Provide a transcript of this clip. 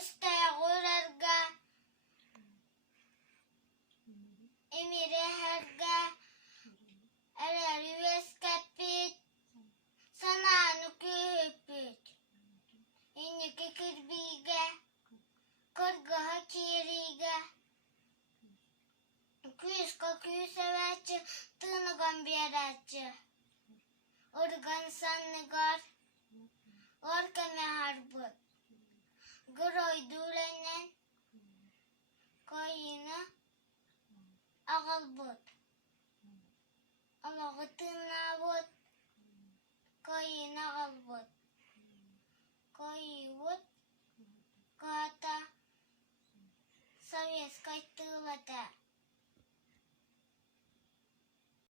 Estaya koyarga, emire herga, erer veskapit, sananı küpüt, iniki kirbiga, korgaha kiriga, küska küsevetçi, tığınagan biyeretçi, organ sannigar, orkame harbut, gıroy dürenen, koyuna, ağalbut, alağı tığınavut, koyuna ağalbut, koyuvut, kata, Sovetskay tığlata.